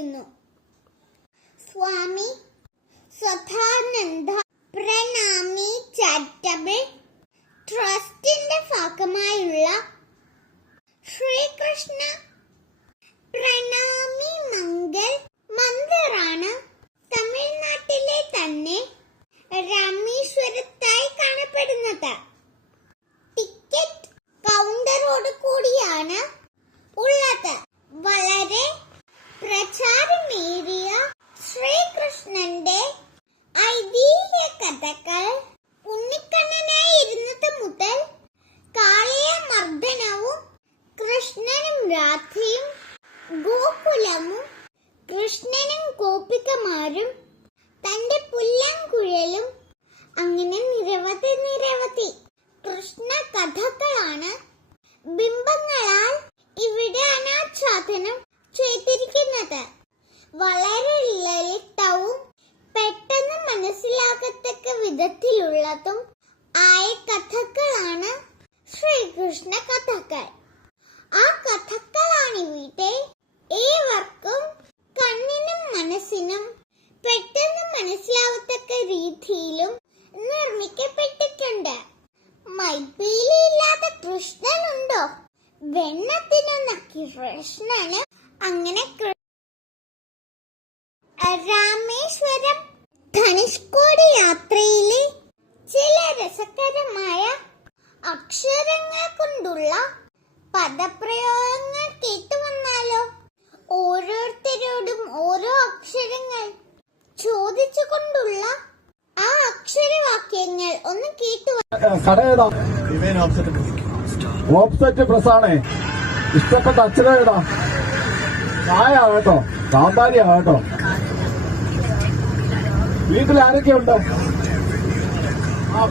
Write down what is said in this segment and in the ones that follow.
ആരംഭിക്കുന്നു. സ്വാമി സദാനന്ദ പ്രണാമി ചാരിറ്റബിൾ ട്രസ്റ്റിന്റെ ഭാഗമായുള്ള ശ്രീകൃഷ്ണ പ്രണാമി മംഗൾ മന്ദിറാണ് തമിഴ്നാട്ടിലെ തന്നെ രാമേശ്വരത്തായി കാണപ്പെടുന്നത്. ടിക്കറ്റ് കൗണ്ടറോട് കൂടിയാണ് ഉള്ളത്. വളരെ പ്രചാരമേറിയ ശ്രീകൃഷ്ണന്റെ ഐതിഹ്യ കഥകൾ ഉണ്ണിക്കണ്ണനായിരുന്നത് മുതൽ കാളിയ മർദ്ദനവും കൃഷ്ണനും രാധയും ഗോകുലവും കൃഷ്ണനും ഗോപികമാരും തന്റെ പുല്ലാങ്കുഴലും അങ്ങനെ നിരവധി കൃഷ്ണ കഥകളാണ് ബിംബങ്ങളാൽ ഇവിടെ അനാച്ഛാദനം ചെയ്തിരിക്കുന്നത്. വളരെ ലളിതവും പെട്ടെന്ന് മനസ്സിലാകത്തക്ക വിധത്തിലുള്ളതും ആയ കഥകളാണ് ശ്രീകൃഷ്ണ കഥകൾ. ആ കഥകളാണിവിടെ ഏവർക്കും കണ്ണിനും മനസ്സിനും പെട്ടെന്ന് മനസ്സിലാവത്തക്ക രീതിയിലും നിർമ്മിക്കപ്പെട്ടിട്ടുണ്ട്. മൈപ്പീലിയില്ലാത്ത കൃഷ്ണനുണ്ടോ? വെണ്ണത്തിനൊന്ന കൃഷ്ണന് അങ്ങനെ രാമേശ്വരം ധനുഷ്കോടി യാത്രയിലെ ചില രസകരമായ അക്ഷരങ്ങൾ കൊണ്ടുള്ള പദപ്രയോഗങ്ങൾ കേട്ടുവന്നാലോ? ഓരോരുത്തരോടും ഓരോ അക്ഷരങ്ങൾ ചോദിച്ചുകൊണ്ടുള്ള ആ അക്ഷരവാക്യങ്ങൾ ഒന്ന് കേട്ടു. ഓപ്സെറ്റ് പ്രസ് ആണേ. ഇഷ്ടപ്പെട്ട അക്ഷരം ഏതാ? ചായാകട്ടോ, കാന്താരിയാകട്ടോ. വീട്ടിൽ ആരൊക്കെയുണ്ട്?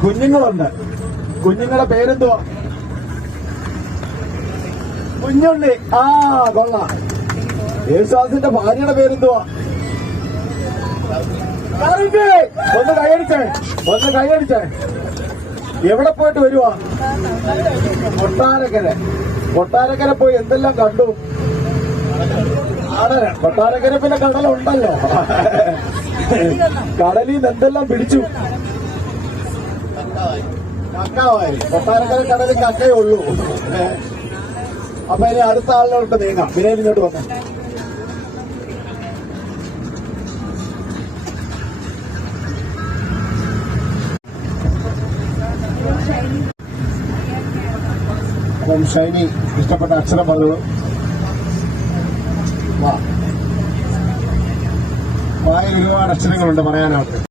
കുഞ്ഞുങ്ങളുണ്ട്. കുഞ്ഞുങ്ങളുടെ പേരെന്തുവാ? കുഞ്ഞുണ്ണി. കൊള്ളാം. യേശുദാസിന്റെ ഭാര്യയുടെ പേരെന്തുവാ? ഒന്ന് കൈയടിച്ചേ. എവിടെ പോയിട്ട് വരുവാ? കൊട്ടാരക്കര പോയി എന്തെല്ലാം കണ്ടു? കൊട്ടാരക്കര പിന്നെ കടലുണ്ടല്ലോ. കടലിൽ നിന്ന് എന്തെല്ലാം പിടിച്ചു? കക്കാവായി. കൊട്ടാരക്കര കടലിൽ കക്കയേ ഉള്ളൂ. അപ്പൊ ഇനി അടുത്ത ആളിനോട്ട് നീങ്ങാം. പിന്നെ ഇങ്ങോട്ട് വന്നേ. അപ്പം ഷൈനി ഇഷ്ടപ്പെട്ട അക്ഷരം പറഞ്ഞു. വായിൽ ഒരുപാട് അക്ഷരങ്ങളുണ്ട് പറയാനാവട്ടെ.